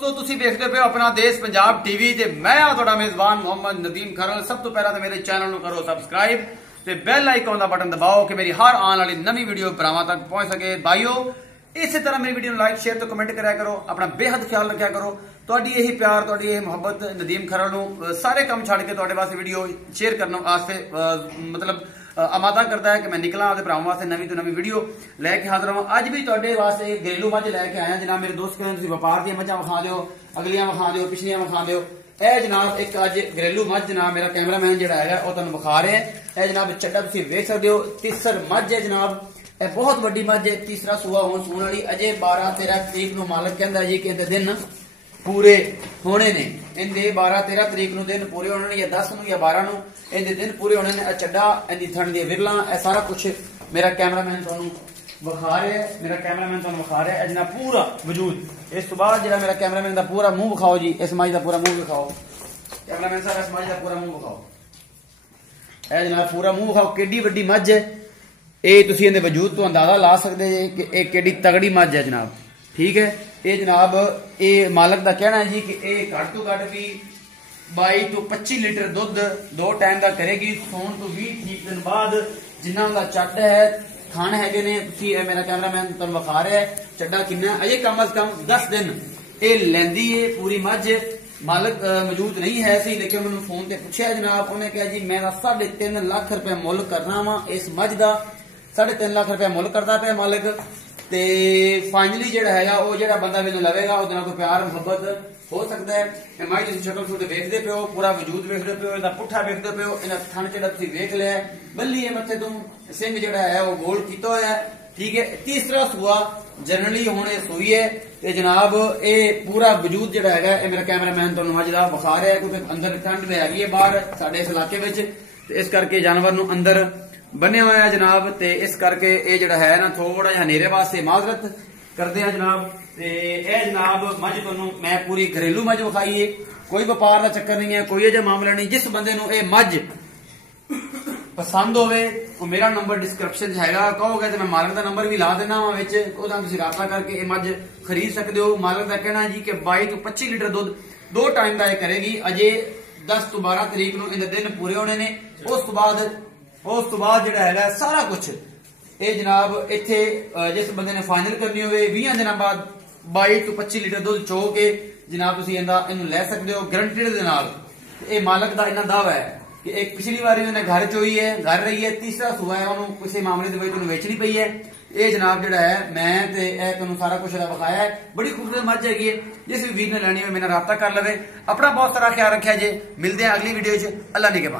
दोस्तों तुसी देखते पे अपना देश पंजाब टीवी ते मैं आ तुहाडा मेजबान मोहम्मद नदीम खरल। सब तो पहला तो मेरे चैनल को करो सब्सक्राइब ते बेल आइकन का बटन दबाओ कि मेरी हर आने वाली नवी वीडियो भरावां तक पहुंच सके। भाइयों इसी तरह मेरी वीडियो लाइक शेयर तो कमेंट कराया करो, अपना बेहद ख्याल रखा करो। तुहाडी यही प्यार तुहाडी यही मुहब्बत नदीम खरल नूं सारे काम छड़ के तुहाडे वास्ते वीडियो शेयर करने वास्ते मतलब आमादा करता है कि मैं निकला आपके भरावां वास्ते नवी तो नवी वीडियो लैके हाजिर हूं। अज भी तुहाडे वास्ते घरेलू मझ लैके आया जनाब। मेरे दोस्त कहते तुसीं व्यापार दी मझां विखा दिओ, अगलियां विखा दिओ, पिछलियां विखा दिओ। ए जनाब एक अज घरेलू मझ जनाब मेरा कैमरामैन जिहड़ा है वो तुहानूं विखा रहा है। ए जनाब चट्टा तुसीं वेख सकदे हो, तीसर मझ है जनाब। यह बहुत वड्डी मझ है, तीसरा सूआ होण सूण वाली। अजे 12-13 तरीक नूं मालक कहंदा जी कि इहदे दिन पूरे होने ने। इनके 12-13 तरीक नूं दिन पूरे होने या 10 नूं या 12 नूं इनके दिन पूरे होने ने। चड्डा इनकी थण दी विरला सारा कुछ मेरा कैमरामैन तुहानूं विखा रहा है। मेरा कैमरामैन तुहानूं विखा रहा है जना पूरा वजूद। इस तो बाद जिहड़ा मेरा कैमरामैन दा पूरा मुंह विखाओ जी, इस मझ दा पूरा मुंह विखाओ कैमरामैन साहब, इस मझ दा पूरा मुंह विखाओ। ए जनाब पूरा मुंह विखाओ, केडी वड्डी मझ है। ये तुसीं इहदे वजूद तो अंदाजा ला सकदे जे कि ये केडी तगड़ी मझ है जनाब। ठीक है, ये जनाब ये मालक का कहना है जी कि ये घट तो घट भी 22 तो 25 लीटर दुध 2 टाइम का करेगी। सोन तो 20 दिन बाद जिन्ना का चट है खान है ने। मेरा कैमरामैन तुहानूं विखा रहा है चड्डा किन्ना अजे कम अज कम 10 दिन ये लैंदी है पूरी मझ। मालक मौजूद नहीं है सी, लेकिन उन्होंने फोन से पूछा जनाब। उन्हें कहा जी मैं 3.5 लाख रुपया मुल करना वा इस मझ का। 3.5 लाख रुपया मुल करता पे मालक। ते फाइनली जिहड़ा है वो जिहड़ा बंदा मैनूं लवेगा उहदे नाल कोई प्यार मुहब्बत हो सकता है। मैं तुसीं शक्ल सूरत देखते पे हो, पूरा वजूद देखते पे हो, इहदा पुट्ठा देखते पे हो, इहदा थण जिहड़ा तुसीं देख लिया बल्ली है मत्थे तो सिंह जिहड़ा है वो गोल कीता होया है। ठीक है, तीसरा सूआ जनरली हुण सूई है ते जनाब ये पूरा वजूद जिहड़ा हैगा मेरा कैमरामैन तुहानूं मझ दा विखा रहा है। क्योंकि अंदर ठंड में हैगी है बाहर साडे इस इलाके विच, ते इस करके जानवर नूं अंदर बने हुए है जनाब। ते इस करके ये जिहड़ा है ना थोड़ा जिहा हनेरे वास्ते माजरत करते हैं जनाब। ते ए जनाब मझ तुहानूं मैं पूरी घरेलू मझ विखाई है, कोई व्यापार का चक्कर नहीं है, कोई अजिहा मामला नहीं। जिस बंदे नूं ये मझ पसंद होवे वो मेरा नंबर डिस्क्रिप्शन हैगा, कहोगे तो मैं मालक का नंबर भी ला देना वा विच, ओहदा तुसीं राबता करके ये मझ खरीद सकते हो। मालक का कहना है जी कि 22 तो 25 लीटर दुध 2 टाइम का करेगी। अजे 10 तो 12 तरीक नूं इहदे दिन पूरे होने ने। उस तो बाद जिहड़ा है सारा कुछ ये जनाब इत्थे जिस बंदे ने फाइनल करनी होवे 20 दिनों बाद 22 तो 25 लीटर दुध चो के जनाब तुसीं इहनूं लै सकदे हो गारंटीड दे नाल। ये मालक का इन्ना दावा है कि एक पिछली बारी उन्हें घर चोई है, घर रही है, तीसरा सूआ है, उन्होंने किसी मामले के वजह वेचनी पई है। ये जनाब जिहड़ा है मैं ते तुहानूं सारा कुछ विखाया है। बड़ी खूबसूरत मझ हैगी है। जिस भी वीर ने लैनी हो मेरे नाल राबता कर लवे। अपना बहुत सारा ख्याल रखा जे। मिलते हैं अगली वीडियो च। अल्लाह निगहबान।